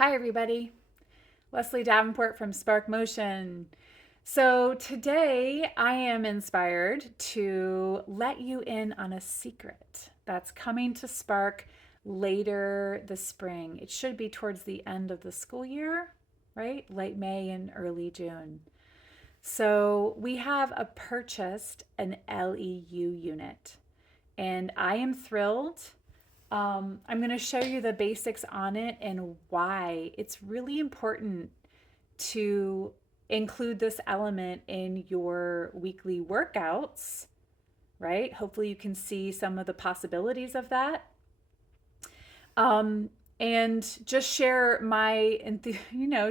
Hi, everybody. Lesley Davenport from Spark Motion. So, today I am inspired to let you in on a secret that's coming to Spark later this spring. It should be towards the end of the school year, right? Late May and early June. So, we have purchased an LEU unit, and I am thrilled. I'm going to show you the basics on it and why it's really important to include this element in your weekly workouts, right? Hopefully, you can see some of the possibilities of that. And just share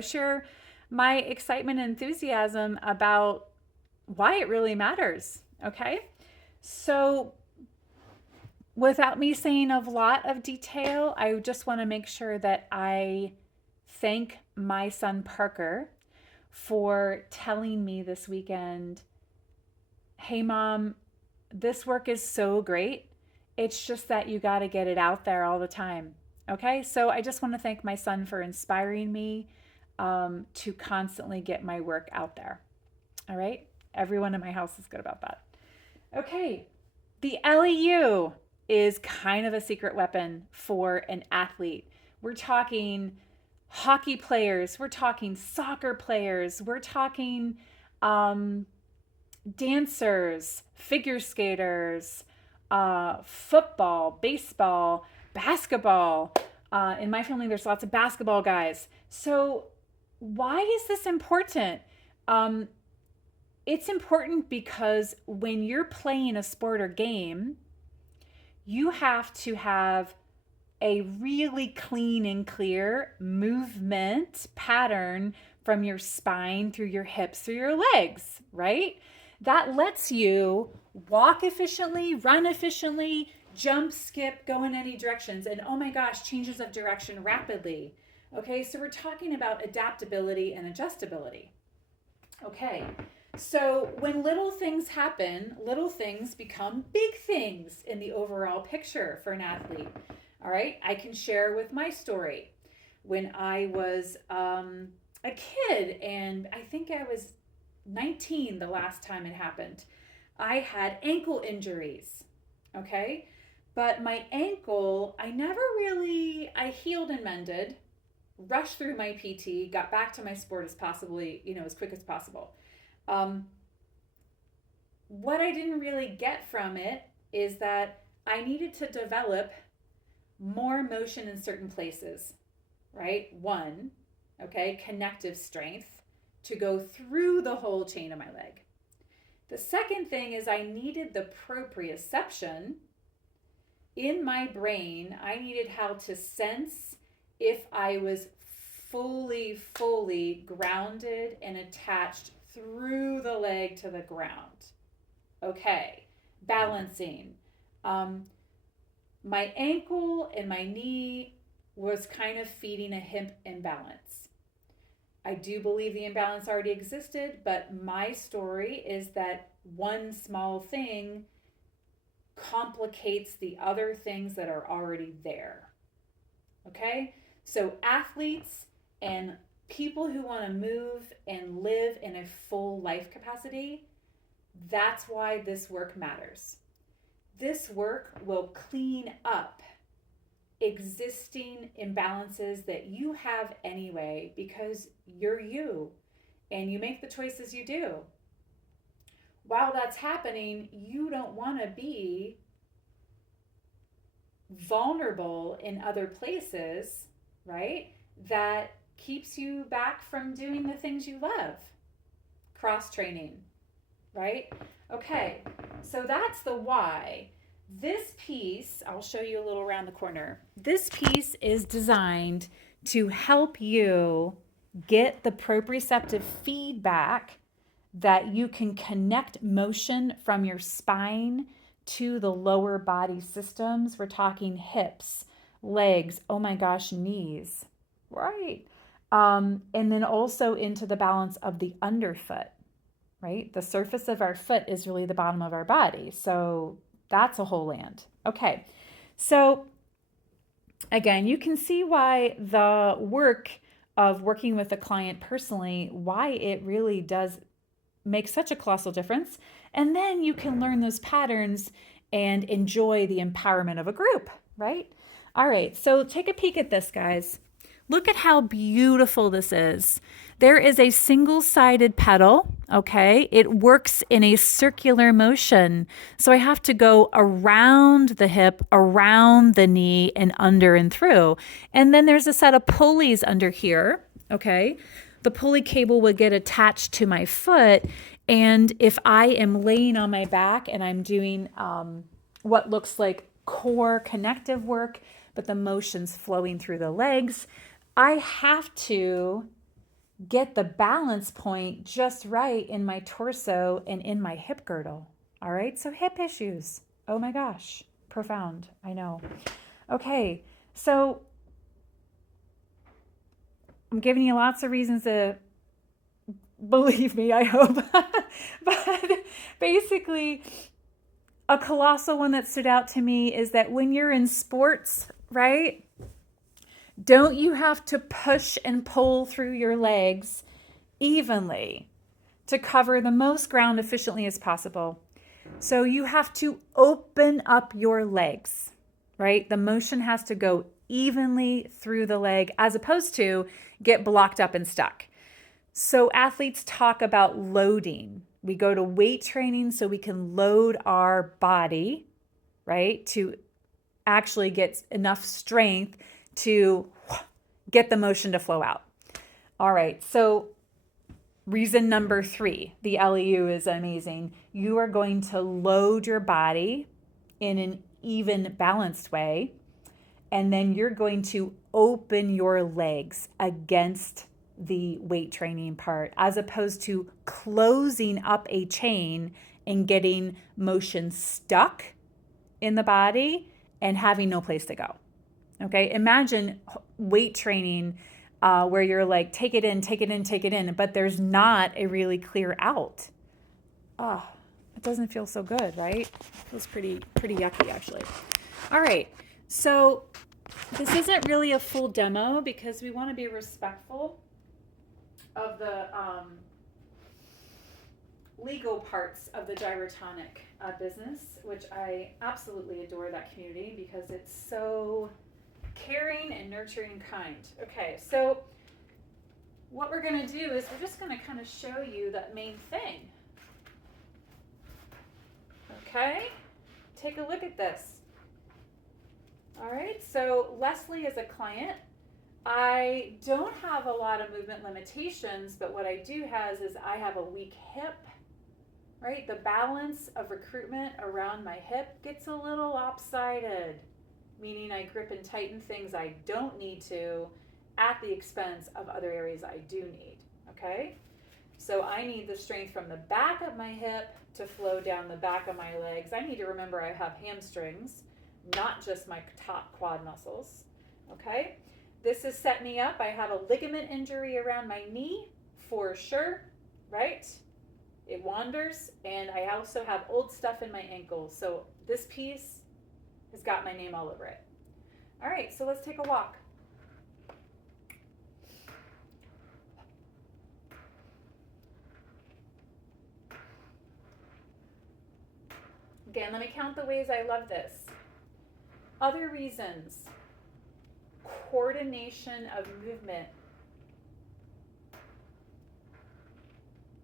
share my excitement and enthusiasm about why it really matters. Okay. So, without me saying a lot of detail, I just want to make sure that I thank my son Parker for telling me this weekend, hey, Mom, this work is so great. It's just that you got to get it out there all the time. Okay, so I just want to thank my son for inspiring me to constantly get my work out there. All right, everyone in my house is good about that. Okay, the LEU is kind of a secret weapon for an athlete. We're talking hockey players, we're talking soccer players, we're talking um, dancers, figure skaters, football, baseball, basketball. In my family, there's lots of basketball guys. So, why is this important? Um, it's important because when you're playing a sport or game, you have to have a really clean and clear movement pattern from your spine through your hips through your legs, right? That lets you walk efficiently, run efficiently, jump, skip, go in any directions, and oh my gosh, changes of direction rapidly. Okay, so we're talking about adaptability and adjustability. Okay, so when little things happen, little things become big things in the overall picture for an athlete. All right, I can share with my story. When I was a kid, and I think I was 19 the last time it happened, I had ankle injuries. Okay, but my ankle, I healed and mended, rushed through my PT, got back to my sport as quick as possible. Um, what I didn't really get from it is that I needed to develop more motion in certain places, right? One, okay, connective strength to go through the whole chain of my leg. The second thing is I needed the proprioception in my brain. I needed how to sense if I was fully grounded and attached through the leg to the ground. Okay, balancing. My ankle and my knee was kind of feeding a hip imbalance. I do believe the imbalance already existed, but my story is that one small thing complicates the other things that are already there. Okay? So, athletes and people who want to move and live in a full life capacity, that's why this work matters. This work will clean up existing imbalances that you have anyway because you're you and you make the choices you do. While that's happening, you don't want to be vulnerable in other places, right? That keeps you back from doing the things you love. Cross training, right? Okay, so that's the why. This piece, I'll show you a little around the corner. This piece is designed to help you get the proprioceptive feedback that you can connect motion from your spine to the lower body systems. We're talking hips, legs, oh my gosh, knees, right? And then also into the balance of the underfoot, right? The surface of our foot is really the bottom of our body. So that's a whole land. Okay. So again, you can see why the work of working with a client personally, why it really does make such a colossal difference. And then you can learn those patterns and enjoy the empowerment of a group, right? All right, so take a peek at this, guys. Look at how beautiful this is. There is a single-sided pedal, okay? It works in a circular motion. So I have to go around the hip, around the knee, and under and through. And then there's a set of pulleys under here, okay? The pulley cable would get attached to my foot. And if I am laying on my back and I'm doing what looks like core connective work, but the motion's flowing through the legs, I have to get the balance point just right in my torso and in my hip girdle. All right, so hip issues. Oh my gosh, profound, I know. Okay, so I'm giving you lots of reasons to believe me, I hope. But basically, a colossal one that stood out to me is that when you're in sports, right? Don't you have to push and pull through your legs evenly to cover the most ground efficiently as possible? So you have to open up your legs, right? The motion has to go evenly through the leg as opposed to get blocked up and stuck. So athletes talk about loading. We go to weight training so we can load our body, right? To actually get enough strength to get the motion to flow out. All right, so reason number 3, the LEU is amazing. You are going to load your body in an even balanced way, and then you're going to open your legs against the weight training part, as opposed to closing up a chain and getting motion stuck in the body and having no place to go. Okay, imagine weight training where you're like, take it in, take it in, take it in, but there's not a really clear out. Oh, it doesn't feel so good, right? It feels pretty yucky, actually. All right, so this isn't really a full demo because we want to be respectful of the legal parts of the gyrotonic business, which I absolutely adore that community because it's so caring and nurturing and kind. Okay, so what we're going to do is we're just going to kind of show you that main thing. Okay, take a look at this. All right, so Lesley is a client. I don't have a lot of movement limitations, but what I do has is I have a weak hip, right? The balance of recruitment around my hip gets a little lopsided, meaning I grip and tighten things I don't need to at the expense of other areas I do need, okay? So I need the strength from the back of my hip to flow down the back of my legs. I need to remember I have hamstrings, not just my top quad muscles, okay? This has set me up. I have a ligament injury around my knee for sure, right? It wanders, and I also have old stuff in my ankle. So this piece has got my name all over it. All right, so let's take a walk. Again, let me count the ways I love this. Other reasons: coordination of movement.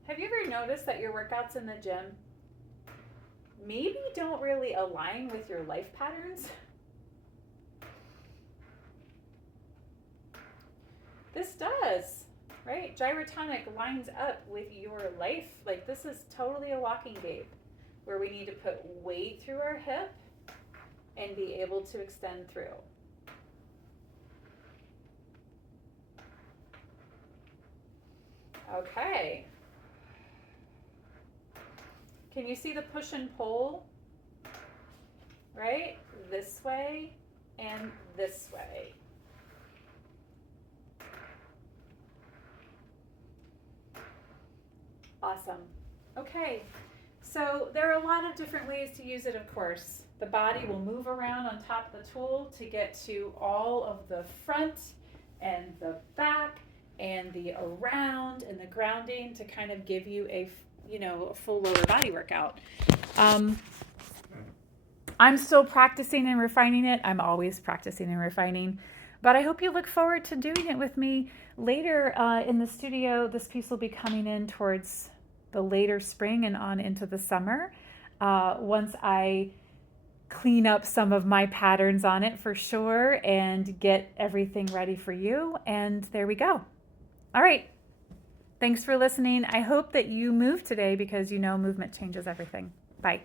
Have you ever noticed that your workouts in the gym maybe don't really align with your life patterns? This does, right? Gyrotonic lines up with your life. Like, this is totally a walking gait where we need to put weight through our hip and be able to extend through. Okay. Can you see the push and pull? Right? This way and this way. Awesome. Okay. So there are a lot of different ways to use it, of course. The body will move around on top of the tool to get to all of the front and the back and the around and the grounding to kind of give you a full lower body workout. I'm still practicing and refining it. I'm always practicing and refining, but I hope you look forward to doing it with me later in the studio. This piece will be coming in towards the later spring and on into the summer once I clean up some of my patterns on it for sure and get everything ready for you. And there we go. All right. Thanks for listening. I hope that you move today because movement changes everything. Bye.